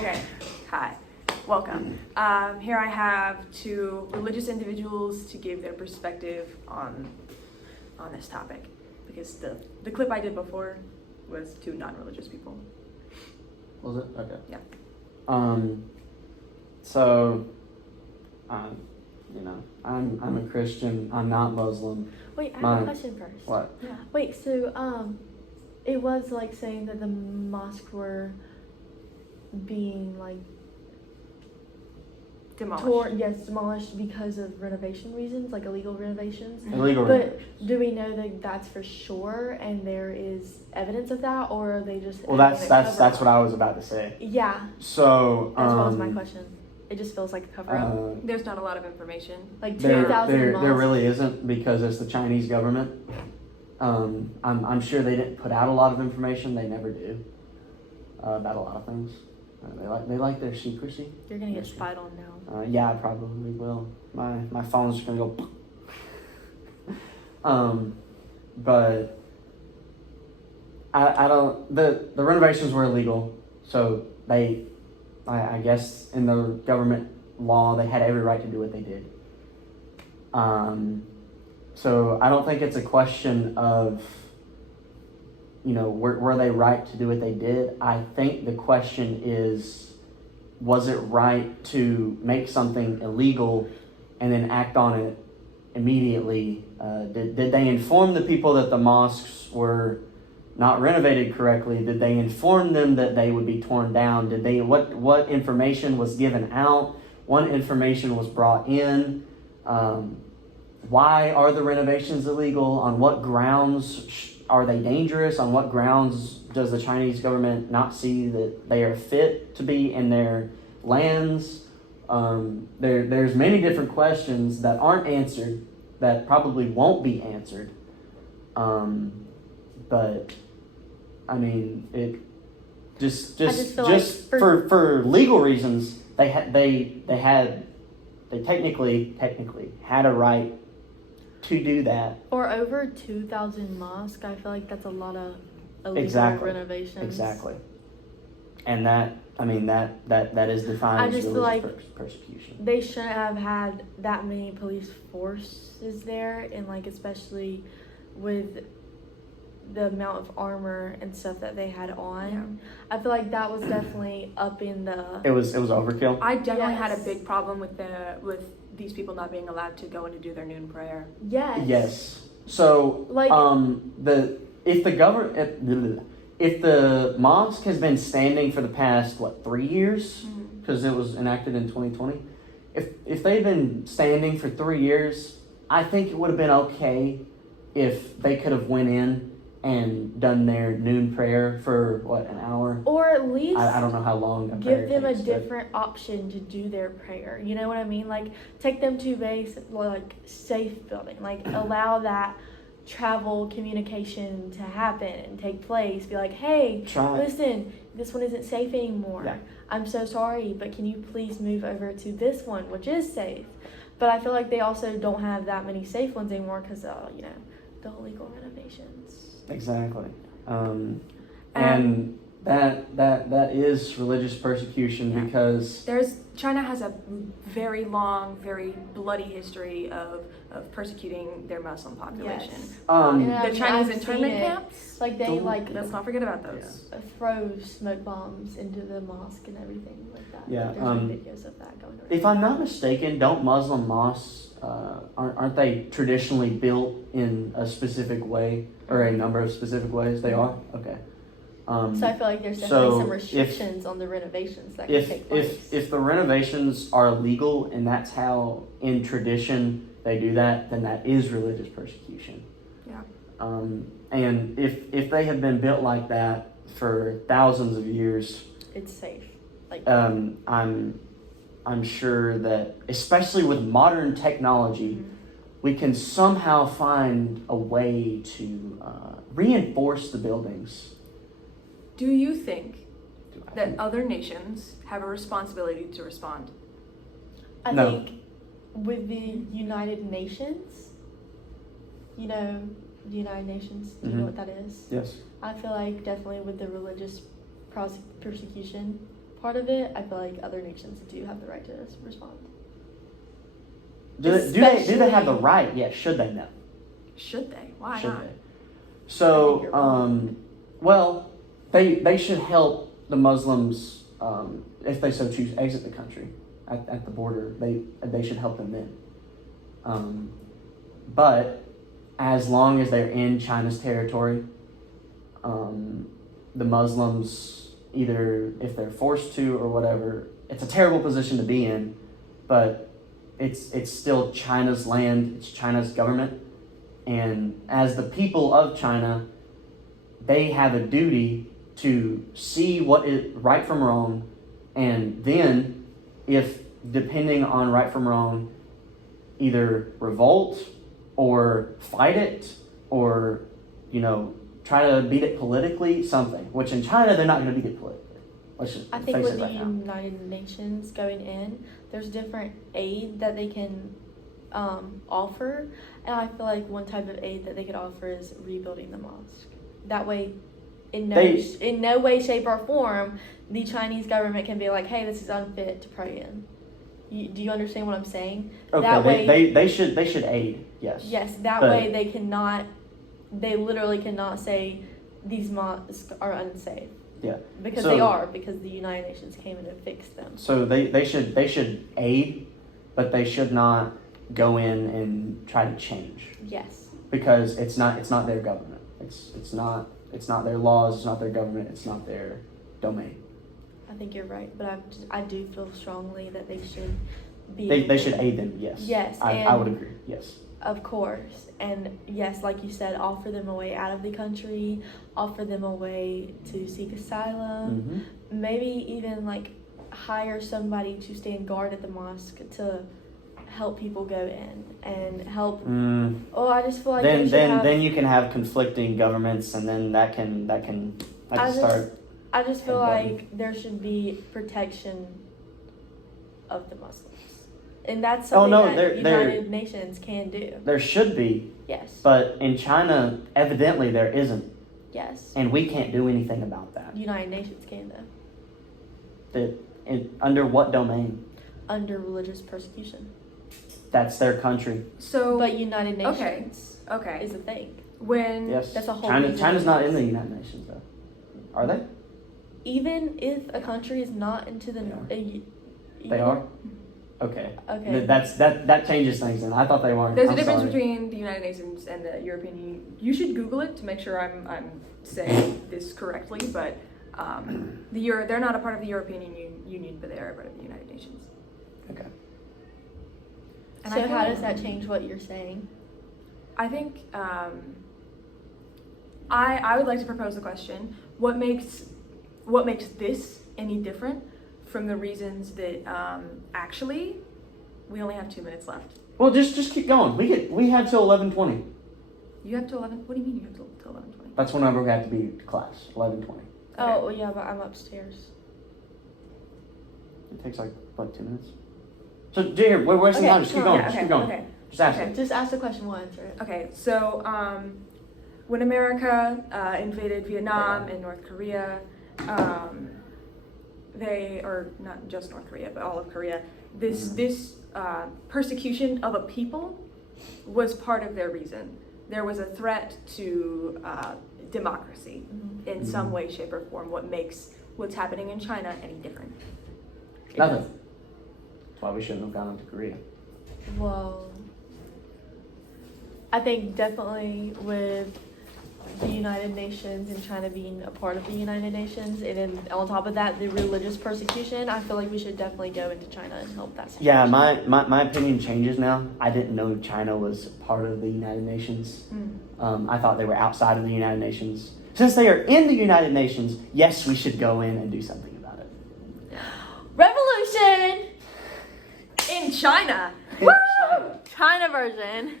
Okay, hi, welcome. Here I have two religious individuals to give their perspective on this topic, because the clip I did before was two non-religious people. Was it? Okay. Yeah. So, I'm a Christian. I'm not Muslim. Wait, I have a question first. What? Yeah. Wait, so it was like saying that the mosques were being like Demolished. demolished because of renovation reasons, like illegal renovations. Illegal. But do we know that that's for sure, and there is evidence of that, or are they just? Well, that's what I was about to say. Yeah. So. That's what was my question. It just feels like a cover up. There's not a lot of information. Like 2,000 2,000 mosques. There really isn't, because it's the Chinese government. I'm sure they didn't put out a lot of information. They never do about a lot of things. They like their secrecy. You're gonna get spied on now. Yeah, I probably will. My phone's just gonna go. But I don't. The renovations were illegal, so I guess in the government law they had every right to do what they did. So I don't think it's a question of, were they right to do what they did? I think the question is, was it right to make something illegal and then act on it immediately? Did they inform the people that the mosques were not renovated correctly? Did they inform them that they would be torn down? Did they what information was given out? What information was brought in? Why are the renovations illegal? On what grounds are they dangerous? On what grounds does the Chinese government not see that they are fit to be in their lands? There's many different questions that aren't answered, that probably won't be answered. But I mean, it just for legal reasons, they technically had a right to do that. For over 2,000 mosques, I feel like that's a lot of illegal renovations. Exactly. And that is defined as religious persecution. They shouldn't have had that many police forces there, and like especially with the amount of armor and stuff that they had on. Yeah. I feel like that was definitely up in the. It was overkill. I definitely had a big problem with these people not being allowed to go in to do their noon prayer. Yes. So like if the mosque has been standing for the past 3 years, because it was enacted in 2020, if they've been standing for 3 years, I think it would have been okay if they could have went in and done their noon prayer for an hour, or at least I don't know how long. Give them a different option to do their prayer. You know what I mean? Like take them to a safe building. Like allow that travel communication to happen and take place. Be like, hey, listen, this one isn't safe anymore. Yeah. I'm so sorry, but can you please move over to this one, which is safe? But I feel like they also don't have that many safe ones anymore because the illegal renovations. Exactly. And that is religious persecution, because China has a very long, very bloody history of persecuting their Muslim population. Yes. The Chinese internment camps, like they let's not forget about those. Throw smoke bombs into the mosque and everything like that. Yeah. There's videos of that going around. If I'm not mistaken, don't Muslim mosques aren't they traditionally built in a specific way, or a number of specific ways? They are? Okay. So I feel like there's definitely some restrictions on the renovations that can take place. If the renovations are legal and that's how in tradition they do that, then that is religious persecution. Yeah. And if they have been built like that for thousands of years, it's safe. I'm sure that, especially with modern technology, we can somehow find a way to reinforce the buildings. Do you think that other nations have a responsibility to respond? I think with the United Nations, the United Nations, do you know what that is? Yes. I feel like definitely with the religious persecution, part of it, I feel like other nations do have the right to respond. Do they have the right? Yeah, should they? No. Should they? Why Should not? they? I think you're So, wrong. well, they should help the Muslims, if they so choose, exit the country at the border. They should help them then. But as long as they're in China's territory, the Muslims, either if they're forced to or whatever, it's a terrible position to be in, but it's still China's land, it's China's government, and as the people of China, they have a duty to see what is right from wrong, and then, if depending on right from wrong, either revolt or fight it or, try to beat it politically, something. Which in China, they're not going to beat it politically. Let's just I think face with it the right now. United Nations going in, there's different aid that they can offer, and I feel like one type of aid that they could offer is rebuilding the mosque. That way, in no way, shape, or form, the Chinese government can be like, "Hey, this is unfit to pray in." Do you understand what I'm saying? Okay, that way, they should aid. Yes. yes, that But- way they cannot. They literally cannot say these mosques are unsafe. Yeah. Because So- they are, because the United Nations came in and fixed them. So they should aid, but they should not go in and try to change, Yes. because it's not their government. It's not their laws. It's not their government. It's not their domain. I think you're right, but I do feel strongly that they should be. They should aid them. Yes. Yes, I would agree. Yes. Of course, and yes, like you said, offer them a way out of the country, offer them a way to seek asylum, maybe even like hire somebody to stand guard at the mosque to help people go in and help. Oh, I just feel like they should have, then you can have conflicting governments, and then that can start. I just feel headbutting. like there should be protection of the Muslims. And that's something that United Nations can do. There should be, Yes. but in China, evidently there isn't, Yes. and we can't do anything about that. United Nations can, though. Under what domain? Under religious persecution. That's their country. So, But United okay. Nations okay. is a thing. When Yes. That's a whole China's reason. not in the United Nations, though. Are they? Even if a country is not into the... They are? Okay. Okay. That changes things, and I thought they weren't. there's a I'm difference sorry. between the United Nations and the European Union. You should Google it to make sure I'm saying this correctly, but they're not a part of the European Union, but they are a part of the United Nations. Okay. And So I how feel- does that change what you're saying? I think I would like to propose a question. What makes this any different from the reasons that actually we only have 2 minutes left? Well, just keep going. We have till 11:20. You have to 11. What do you mean you have to 11:20? That's whenever we have to be to class. 11:20. Oh, yeah, but I'm upstairs. It takes like 2 minutes. So, here, we're wasting time. Just keep going. Yeah, Just okay, keep going. okay. Just ask Okay. it. Just ask the question, we'll answer it. Okay, so when America invaded Vietnam and North Korea, or not just North Korea, but all of Korea, this persecution of a people was part of their reason. There was a threat to democracy in some way, shape, or form. What makes what's happening in China any different? Nothing. That's why we shouldn't have gone into Korea. Well, I think definitely with the United Nations and China being a part of the United Nations, and then on top of that, the religious persecution, I feel like we should definitely go into China and help that situation. Yeah, my opinion changes now. I didn't know China was part of the United Nations. I thought they were outside of the United Nations. Since they are in the United Nations, yes, we should go in and do something about it. Revolution! In China! In China. China version.